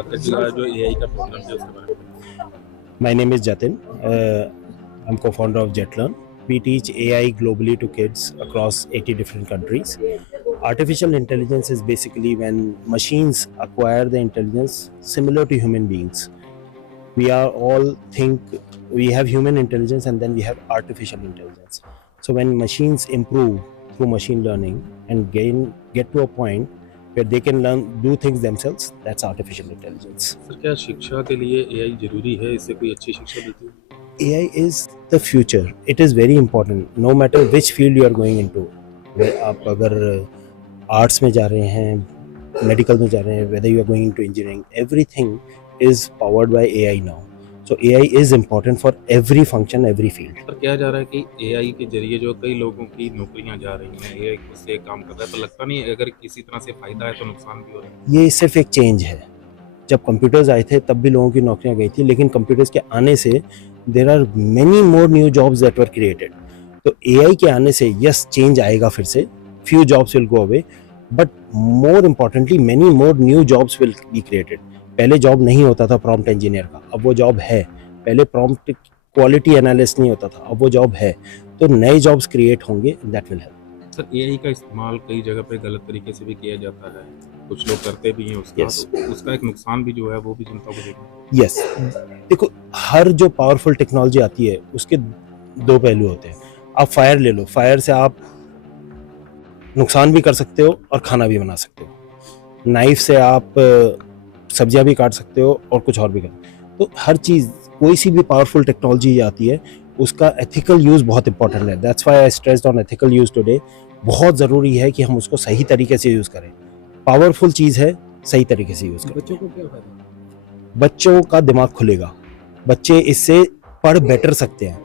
जो एआई का प्रोग्राम है उसके बारे में। My name is Jatin. I'm co-founder of JetLearn. We teach AI globally to kids across 80 different countries. Artificial intelligence is basically when machines acquire the intelligence similar to human beings. We are all think we have human intelligence and then we have artificial intelligence. So when machines improve through machine learning and get to a point where they can do things themselves, that's artificial intelligence. Sir क्या शिक्षा के लिए AI जरूरी है? इससे कोई अच्छी शिक्षा देती है? AI is the future. It is very important. No matter which field you are going into. आप अगर आर्ट्स में जा रहे हैं, मेडिकल में जा रहे हैं, whether you are going into engineering, everything is powered by AI now. So AI is important for every function, every field. पर क्या जा रहा है कि एआई के जरिए जो कई लोगों की नौकरियां जा रही हैं, एआई उससे काम कर रहा है, तो लगता नहीं है अगर किसी तरह से फायदा है तो नुकसान भी हो रहा है? ये सिर्फ एक चेंज है. जब कंप्यूटर्स आए थे तब भी लोगों की नौकरियां गई थी, लेकिन कंप्यूटर्स के आने से there are many more new jobs that were created. तो एआई के आने से यस चेंज आएगा फिर से, few jobs will go away, but more importantly many more new jobs will be created. पहले जॉब नहीं होता था प्रॉम्प्ट इंजीनियर का, अब वो जॉब है. पहले प्रॉम्प्ट क्वालिटी एनालिस्ट नहीं होता था, अब वो जॉब है. तो नए जॉब्स क्रिएट होंगे, that will help. Sir AI का इस्तेमाल कई जगह पे गलत तरीके से भी किया जाता है, कुछ लोग करते भी हैं उसका, Yes. तो उसका एक नुकसान भी जो है वो भी जनता को देखना. यस, देखो हर जो पावरफुल टेक्नोलॉजी आती है उसके दो पहलू होते हैं. आप फायर ले लो, फायर से आप नुकसान भी कर सकते हो और खाना भी बना सकते हो. नाइफ से आप सब्जियां भी काट सकते हो और कुछ और भी कर. तो हर चीज़, कोई सी भी पावरफुल टेक्नोलॉजी आती है उसका एथिकल यूज़ बहुत इंपॉर्टेंट है. That's why I stressed on ethical use today. बहुत ज़रूरी है कि हम उसको सही तरीके से यूज़ करें. पावरफुल चीज़ है, सही तरीके से यूज़ करें. बच्चों को क्या फायदा? बच्चों का दिमाग खुलेगा, बच्चे इससे पढ़ बेटर सकते हैं.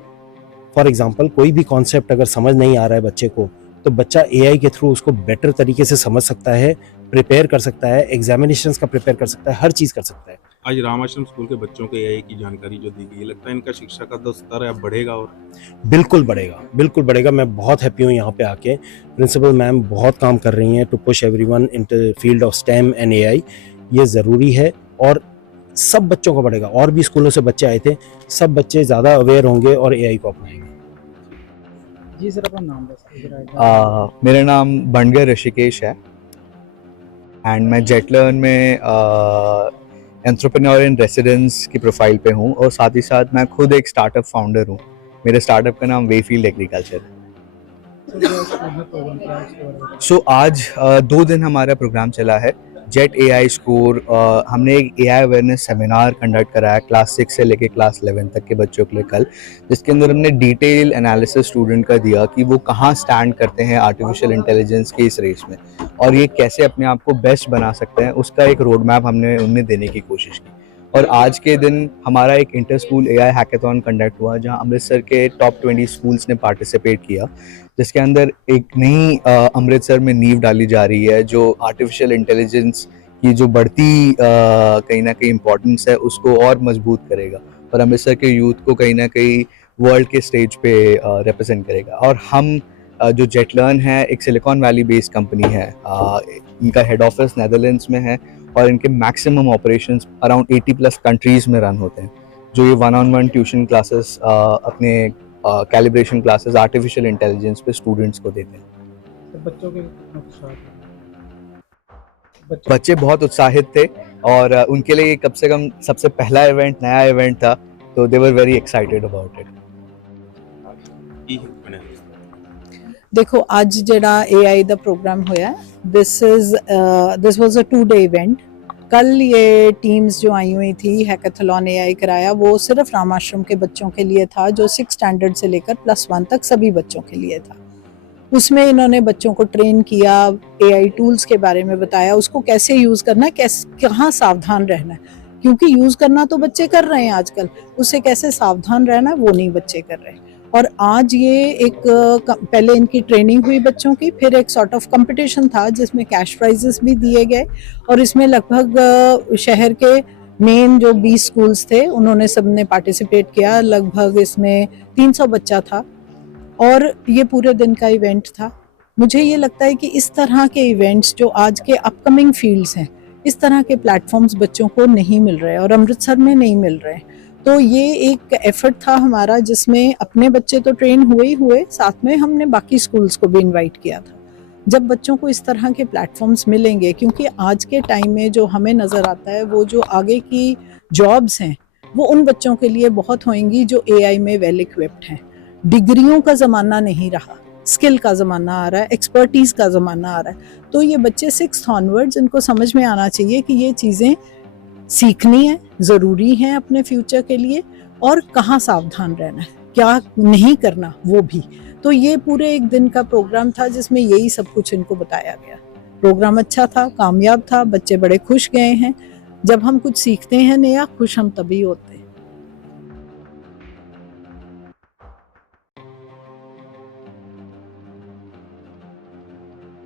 फॉर एग्जाम्पल कोई भी कॉन्सेप्ट अगर समझ नहीं आ रहा है बच्चे को, तो बच्चा एआई के थ्रू उसको बेटर तरीके से समझ सकता है, प्रिपेयर कर सकता है, एग्जामिनेशंस का प्रिपेयर कर सकता है, हर चीज़ कर सकता है. आज रामाश्रम स्कूल के बच्चों को एआई की जानकारी जो दी गई, लगता है इनका शिक्षा का जो स्तर है अब बढ़ेगा और बिल्कुल बढ़ेगा, बिल्कुल बढ़ेगा. मैं बहुत हैप्पी हूँ यहाँ पे आके. प्रिंसिपल मैम बहुत काम कर रही हैं to push everyone into field of STEM and AI. ये ज़रूरी है और सब बच्चों को बढ़ेगा. और भी स्कूलों से बच्चे आए थे, सब बच्चे ज़्यादा अवेयर होंगे और एआई को अपनाएंगे. जी सर, अपना नाम बताइए. मेरा नाम बनगर ऋषिकेश है एंड मैं जेटलर्न में एंटरप्रेन्योर इन रेसिडेंस की प्रोफाइल पे हूँ और साथ ही साथ मैं खुद एक स्टार्टअप फाउंडर हूँ. मेरे स्टार्टअप का नाम वेफील्ड एग्रीकल्चर है. सो आज 2 दिन हमारा प्रोग्राम चला है जेट एआई स्कोर. हमने एक एआई अवेयरनेस सेमिनार कंडक्ट कराया क्लास 6 से लेके क्लास 11 तक के बच्चों के लिए कल, जिसके अंदर हमने डिटेल एनालिसिस स्टूडेंट का दिया कि वो कहाँ स्टैंड करते हैं आर्टिफिशियल इंटेलिजेंस की इस रेस में और ये कैसे अपने आप को बेस्ट बना सकते हैं. उसका एक रोड मैप हमने उन्हें देने की कोशिश की. और आज के दिन हमारा एक inter school AI hackathon conduct हुआ जहाँ अमृतसर के टॉप 20 स्कूल्स ने पार्टिसिपेट किया, जिसके अंदर एक नई अमृतसर में नींव डाली जा रही है जो आर्टिफिशियल इंटेलिजेंस की जो बढ़ती कहीं ना कहीं इम्पोर्टेंस है उसको और मजबूत करेगा और अमृतसर के यूथ को कहीं ना कहीं वर्ल्ड के स्टेज पे रिप्रेजेंट करेगा. और हम जो जेटलर्न है एक सिलिकॉन वैली बेस्ड कंपनी है. इनका हेड ऑफिस नेदरलैंड्स में है और इनके मैक्सिमम ऑपरेशंस अराउंड 80+ कंट्रीज़ में रन होते हैं. जो ये 1-on-1 ट्यूशन क्लासेस अपने कैलिब्रेशन क्लासेस आर्टिफिशियल इंटेलिजेंस पे स्टूडेंट्स को देते हैं. बच्चों के बच्चे बहुत उत्साहित थे और उनके लिए कम से कम सबसे पहला इवेंट, नया इवेंट था, तो they were very excited about it. देखो आज ਜਿਹੜਾ AI ਦਾ प्रोग्राम होया, this was a 2-day event. कल ये टीम्स जो आई हुई थी हैकाथलॉन AI कराया, वो सिर्फ रामाश्रम के बच्चों के लिए था जो 6 स्टैंडर्ड से लेकर +1 तक सभी बच्चों के लिए था. उसमें इन्होंने बच्चों को ट्रेन किया, AI टूल्स के बारे में बताया, उसको कैसे यूज़ करना है, कहाँ सावधान रहना है, क्योंकि यूज़ करना तो बच्चे कर रहे हैं आजकल, उससे कैसे सावधान रहना है वो नहीं बच्चे कर रहे. और आज ये एक पहले इनकी ट्रेनिंग हुई बच्चों की, फिर एक सॉर्ट ऑफ कंपटीशन था जिसमें कैश प्राइजेस भी दिए गए और इसमें लगभग शहर के मेन जो 20 स्कूल्स थे उन्होंने सबने पार्टिसिपेट किया. लगभग इसमें 300 बच्चा था और ये पूरे दिन का इवेंट था. मुझे ये लगता है कि इस तरह के इवेंट्स जो आज के अपकमिंग फील्ड्स हैं, इस तरह के प्लेटफॉर्म्स बच्चों को नहीं मिल रहे और अमृतसर में नहीं मिल रहे। तो ये एक एफर्ट था हमारा जिसमें अपने बच्चे तो ट्रेन हुए ही हुए, साथ में हमने बाकी स्कूल्स को भी इनवाइट किया था। जब बच्चों को इस तरह के प्लेटफॉर्म्स मिलेंगे, क्योंकि आज के टाइम में जो हमें नज़र आता है वो जो आगे की जॉब्स हैं वो उन बच्चों के लिए बहुत होंगी जो एआई में वेल इक्विप्ड हैं। डिग्रियों का ज़माना नहीं रहा, स्किल का ज़माना आ रहा है, एक्सपर्टीज़ का ज़माना आ रहा है। तो ये बच्चे 6th ऑनवर्ड्स इनको समझ में आना चाहिए कि ये चीज़ें सीखनी है, ज़रूरी हैं अपने फ्यूचर के लिए, और कहाँ सावधान रहना है, क्या नहीं करना वो भी। तो ये पूरे एक दिन का प्रोग्राम था जिसमें यही सब कुछ इनको बताया गया। प्रोग्राम अच्छा था, कामयाब था, बच्चे बड़े खुश गए हैं। जब हम कुछ सीखते हैं नया, खुश हम तभी होते हैं।